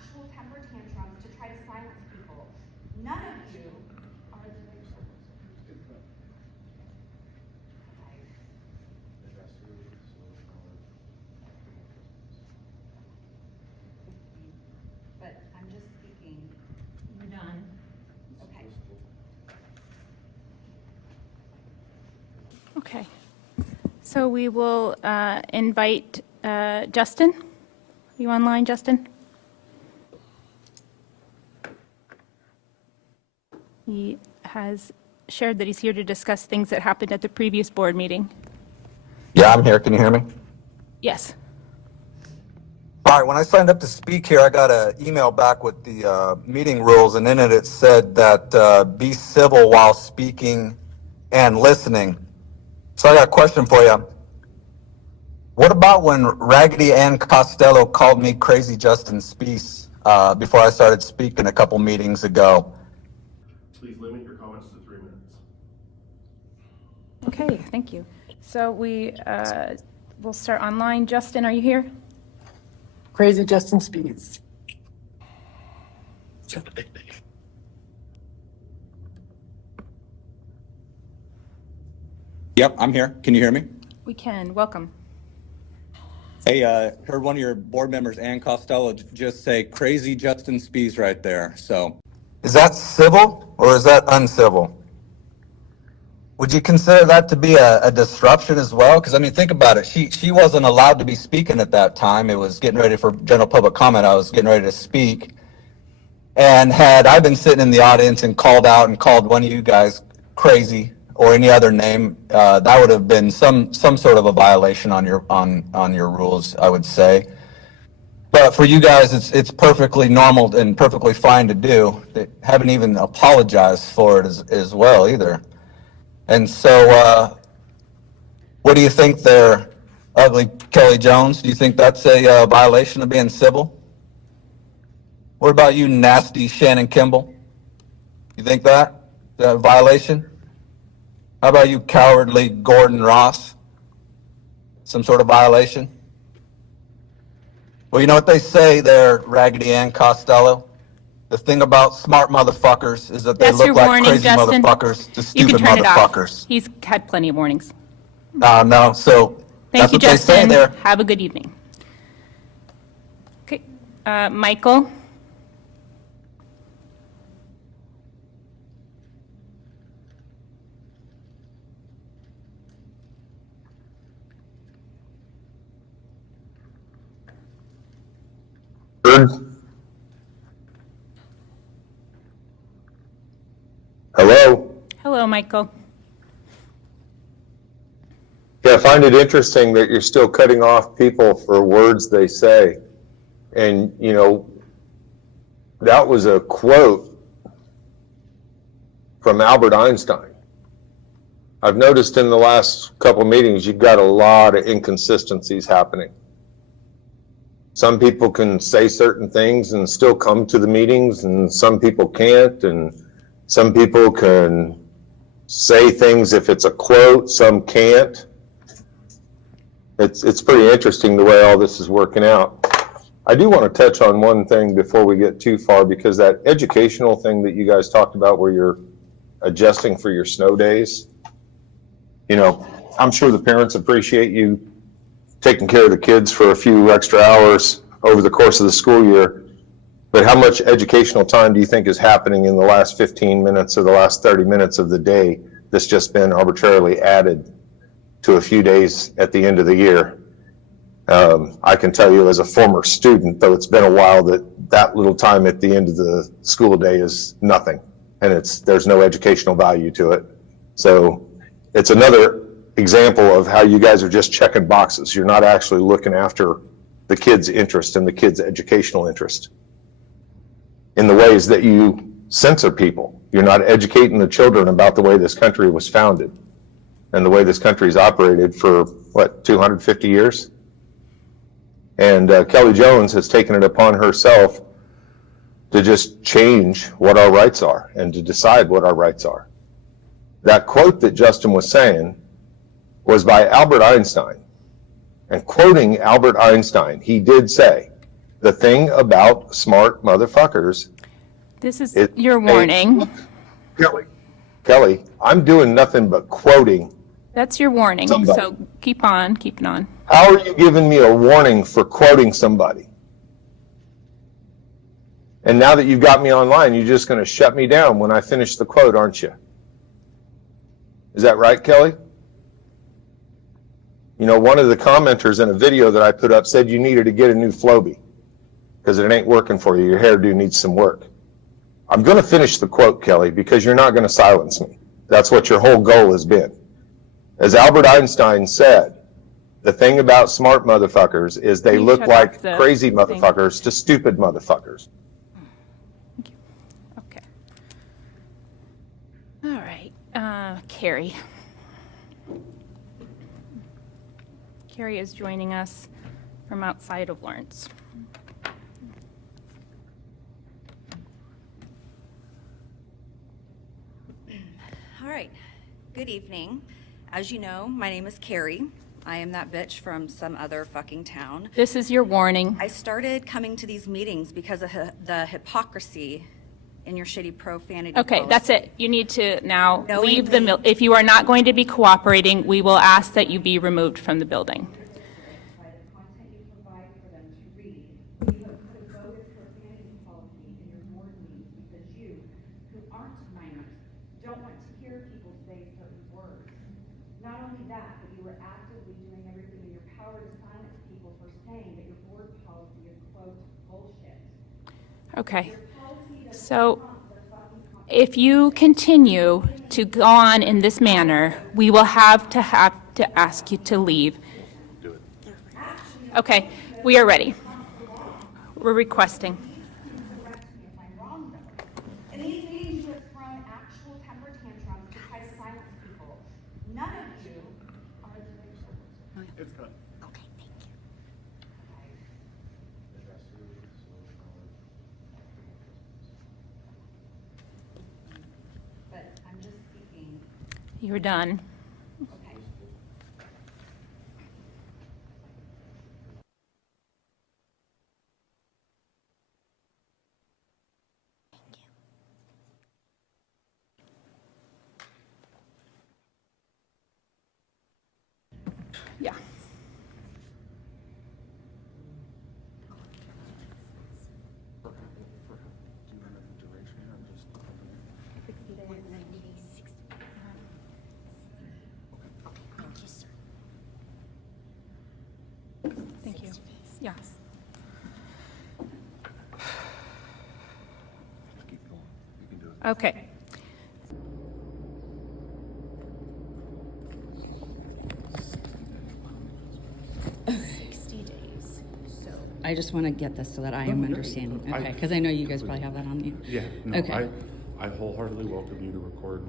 actual temper tantrums to try to silence people. None of you are the but I'm just speaking. You're done. Okay. Okay. So we will invite Justin. Are you online, Justin? He has shared that he's here to discuss things that happened at the previous board meeting. Yeah, I'm here. Can you hear me? Yes. All right. When I signed up to speak here, I got an email back with the meeting rules, and in it said that be civil while speaking and listening. So I got a question for you. What about when Raggedy Ann Costello called me Crazy Justin Speece before I started speaking a couple meetings ago? Please limit your comments to 3 minutes. Okay, thank you. So we'll start online. Justin, are you here? Crazy Justin Speeds. Yep, I'm here. Can you hear me? We can. Welcome. Hey, heard one of your board members, Ann Costello, just say Crazy Justin Spees right there. So, is that civil or is that uncivil? Would you consider that to be a disruption as well? Because I mean, think about it. She wasn't allowed to be speaking at that time. It was getting ready for general public comment. I was getting ready to speak, and had I been sitting in the audience and called out and called one of you guys crazy or any other name, that would have been some sort of a violation on your rules, I would say. But for you guys, it's perfectly normal and perfectly fine to do. They haven't even apologized for it as well either. And so, what do you think there, ugly Kelly Jones? Do you think that's a violation of being civil? What about you, nasty Shannon Kimball? You think that a violation? How about you, cowardly Gordon Ross? Some sort of violation? Well, you know what they say there, Raggedy Ann Costello? The thing about smart motherfuckers is that they That's look your like warning, crazy Justin. motherfuckers to You can stupid turn it off. motherfuckers. He's had plenty of warnings. No, so Thank that's you, what they say Justin. there. Have a good evening. Okay, Michael? Hello. Hello, Michael. Yeah, I find it interesting that you're still cutting off people for words they say. And, you know, that was a quote from Albert Einstein. I've noticed in the last couple meetings, you've got a lot of inconsistencies happening. Some people can say certain things and still come to the meetings, and some people can't, and some people can say things if it's a quote, some can't. It's pretty interesting the way all this is working out. I do want to touch on one thing before we get too far, because that educational thing that you guys talked about where you're adjusting for your snow days, you know, I'm sure the parents appreciate you taking care of the kids for a few extra hours over the course of the school year. But how much educational time do you think is happening in the last 15 minutes or the last 30 minutes of the day that's just been arbitrarily added to a few days at the end of the year? I can tell you as a former student, though it's been a while, that little time at the end of the school day is nothing, and there's no educational value to it. So it's another example of how you guys are just checking boxes. You're not actually looking after the kids' interest and the kids' educational interest in the ways that you censor people. You're not educating the children about the way this country was founded and the way this country's operated for, 250 years? And Kelly Jones has taken it upon herself to just change what our rights are and to decide what our rights are. That quote that Justin was saying was by Albert Einstein. And quoting Albert Einstein, he did say The thing about smart motherfuckers This is is your they- warning. Kelly, I'm doing nothing but quoting. That's your warning. Somebody. So keep on, keeping on. How are you giving me a warning for quoting somebody? And now that you've got me online, you're just going to shut me down when I finish the quote, aren't you? Is that right, Kelly? You know, one of the commenters in a video that I put up said you needed to get a new Flowbee because it ain't working for you. Your hairdo needs some work. I'm going to finish the quote, Kelly, because you're not going to silence me. That's what your whole goal has been. As Albert Einstein said, the thing about smart motherfuckers is they Can you look shut like off the crazy thing? motherfuckers to stupid motherfuckers. Okay. All right, Carrie. Carrie is joining us from outside of Lawrence. All right, good evening. As you know, my name is Carrie. I am that bitch from some other fucking town. This is your warning. I started coming to these meetings because of the hypocrisy in your shitty profanity Okay, that's policy. it. You need to now Knowingly- leave the, if you are not going to be cooperating, we will ask that you be removed from the building. By the content you provide for them to read, you have put a bogus profanity policy in your board meetings because you, who aren't minors, don't want to hear people say certain words. Not only that, but you were actively doing everything in your power to silence people for saying that your board policy is, quote, bullshit. Okay. Your policy doesn't So prompt the fucking if you continue to go on in this manner, we will have to ask you to leave. Okay, we are ready. We're requesting. correct me if I'm wrong though. In these meetings, you have thrown actual temper tantrums to try to silence people. None of you are. It's cut. Okay, thank you. But I'm just speaking, You're done. okay. Yeah. Thank you. Yeah. Okay. I just want to get this so that I am understanding, okay, because I know you guys probably have that on you. Yeah, no, Okay. I wholeheartedly welcome you to record,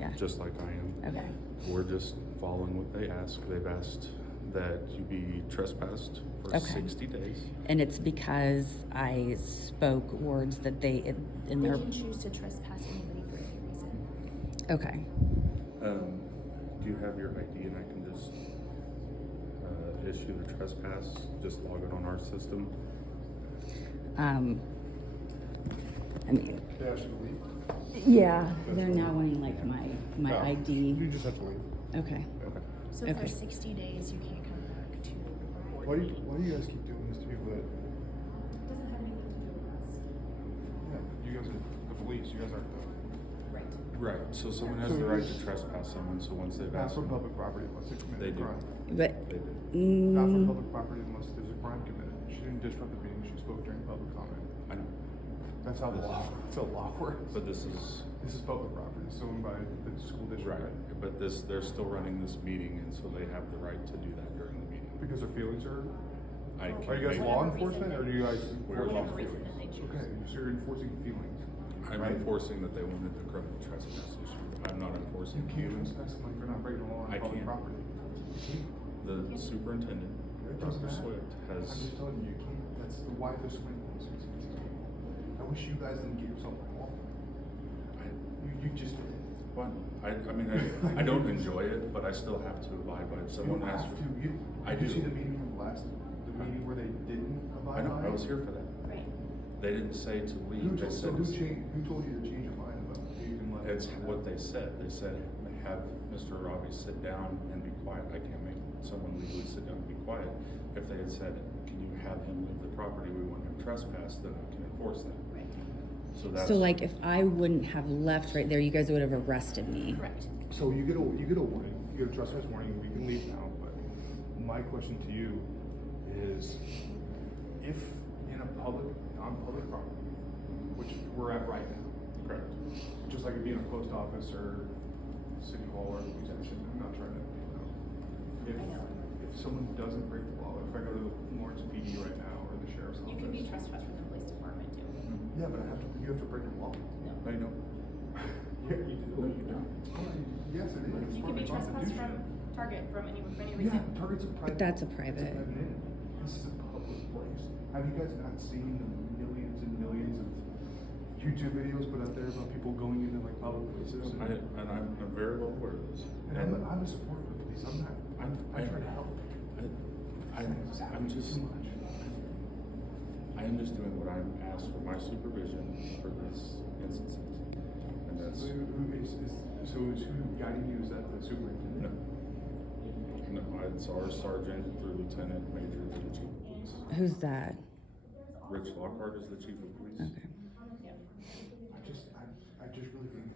Yeah. just like I am. Okay, We're just following what they ask. They've asked that you be trespassed for Okay. 60 days. and it's because I spoke words that they, in They their, can choose to trespass anybody for any reason. okay. Do you have your ID and I can just issue the trespass, just log it on our system? I mean, They asked you to leave? yeah, they're now wanting like my No, ID. You just have to leave. Okay, Okay. So Okay. for 60 days, you can't come back to the board. Why do you guys keep doing this to people that, It doesn't have anything to do with us. yeah, you guys are the police, you guys aren't the. Right. Right, so someone has the right to trespass someone, so once they've Not asked from them, public property unless they they committed a do. crime. but, They do. Not from mm, public property unless there's a crime committed. She didn't disrupt the meeting, she spoke during public comment. I know, That's how the law, that's how the law works. but this is, This is public property, it's owned by the school district. right, but this, they're still running this meeting, and so they have the right to do that during the meeting. Because their feelings are, I are can't you guys make- law enforcement or do you guys We're enforce law those feelings? enforcement, they choose. Okay, so you're enforcing feelings. I'm right? enforcing that they wanted the criminal trespass issue. I'm not enforcing You can't you. trespass someone for not breaking the law on I public can't. property. The superintendent, It doesn't Dr. matter. Swift, I'm has, just telling you, you can't, that's why there's so many lawsuits against these people. I wish you guys didn't get yourself involved. You just did. well, I mean, I don't enjoy it, but I still have to abide by it. If You someone don't asks have for. to. I Did you see do. the meeting from the meeting where they didn't I know, I was here for that. Right. They didn't say to Who leave, they told, so said, who told you to change your mind about it? You can let it's what they said. They said, have Mr. Robbie sit down and be quiet. I can't make someone legally sit down and be quiet. If they had said, can you have him leave the property, we want him trespass, then I can enforce that. Right. So that's. So like if I wouldn't have left right there, you guys would have arrested me. Correct. So you get a warning, you get a trespass warning, we can leave now, but my question to you is, if in a on public property, which we're at right now, Correct. just like it being a post office or city hall or police station, I'm not trying to, if someone doesn't break the law, if I go to the Lawrence PD right now or the sheriff's office. You can be trespassed from the police department too. Yeah, but you have to break the law. No. No, you don't. Yeah, you do. No, you don't. Yes, it is. You can be trespassed from Target for any Yeah, reason. Target's a private. But that's a it's private. This is a public place. Have you guys not seen the millions and millions of YouTube videos put out there about people going into like public places? I'm very well aware of this. And I'm a supporter of the police. I'm not. I'm trying to help. I'm just. Too much. I am just doing what I'm asked for my supervision for this instance. And that's. So is who guiding you? Is that the superintendent? No, it's our sergeant through lieutenant major to the chief of police. Who's that? Rich Lockhart is the chief of police. Okay. I just really think.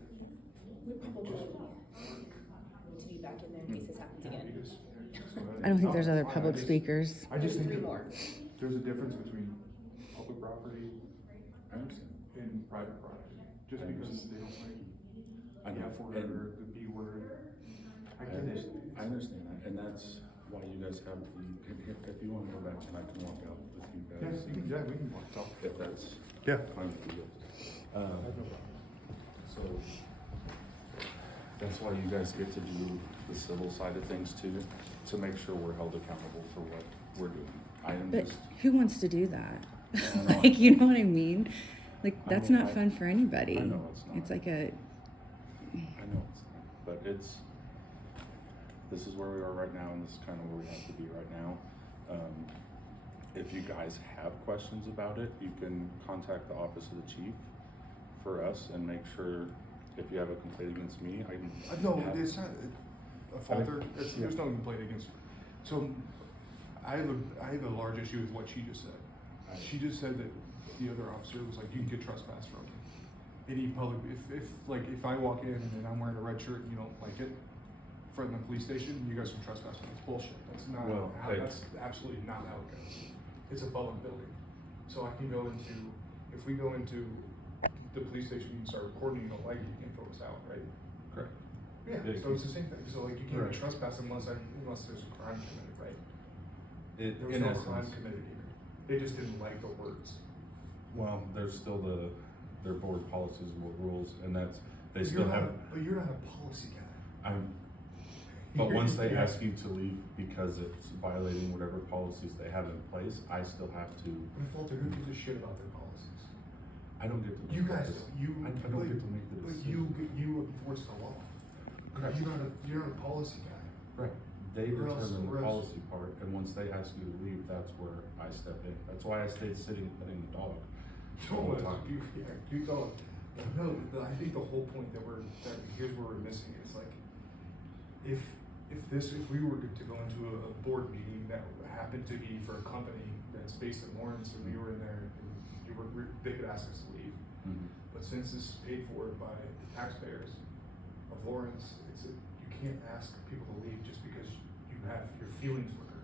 We probably need to be back in there in case this happens again. I don't think there's other Fine, public speakers. I just think Three that more. there's a difference between public property I understand. and private property. Just I because understand. they don't like I the know. F word or the B word. I get it. I understand that, and that's why you guys have the, if you wanna go back and I can walk out with you guys. Yeah, we can walk talk. If that's. Yeah. Fine with you guys. So, that's why you guys get to do the civil side of things too, to make sure we're held accountable for what we're doing. I am But just, who wants to do that? I know. Like, you know what I mean? Like, I that's mean, not fun for anybody. I know it's not. It's like a, I know it's not, but it's, this is where we are right now, and this is kind of where we have to be right now. If you guys have questions about it, you can contact the office of the chief for us and make sure if you have a complaint against me, I can. No, have- it's not a falter. There's no complaint against her. So I have a large issue with what she just said. She just said that the other officer was like, you can get trespass from me. Any public, if I walk in and I'm wearing a red shirt and you don't like it, from the police station, you guys can trespass me. It's bullshit. That's not, Well, that's absolutely not how it goes. It's a public building. So I can go into, if we go into the police station and start recording, you don't like it, you can't throw us out, right? Correct. Yeah, Yeah, so it's the same thing. So like you can't Right. trespass unless there's a crime committed, right? There was In no crime essence, committed here. They just didn't like the words. well, there's still their board policies and rules, and that's, they But still you're have, not- But you're not a policy guy. but once they Yeah. ask you to leave because it's violating whatever policies they have in place, I still have to, But Walter, who gives a shit about their policies? I don't get to. You make guys, this- you. I don't get to make the But decision. you enforce the law. Correct. You're not a policy guy. Right, they Or else- determine or the else- policy part, and once they ask you to leave, that's where I step in. That's why I stayed sitting and petting the dog. the whole time. You don't. No, I think the whole point here's where we're missing it. It's like, if we were to go into a board meeting that happened to be for a company that's based in Lawrence, and we were in there, and they could ask us to leave. Mhm. But since this is paid for by the taxpayers of Lawrence, you can't ask people to leave just because you have your feelings were hurt.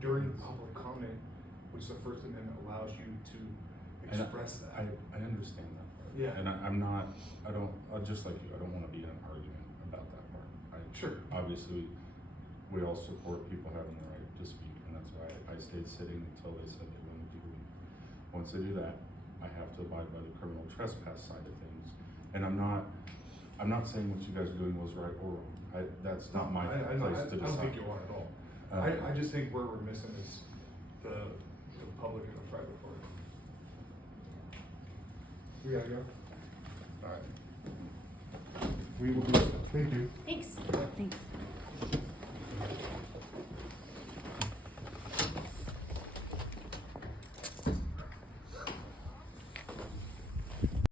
During public comment, which the First Amendment allows you to And express that. I understand that part. Yeah. And just like you, I don't wanna be in an argument about that part. Sure. Obviously, we all support people having the right to speak, and that's why I stayed sitting until they said they wanted to leave. Once they do that, I have to abide by the criminal trespass side of things. And I'm not saying what you guys are doing was right or wrong. That's not my place to decide. I don't think you are at all. I just think where we're missing is the public and the private part. We gotta go. Alright. We will do it. Thank you. Thanks. thanks.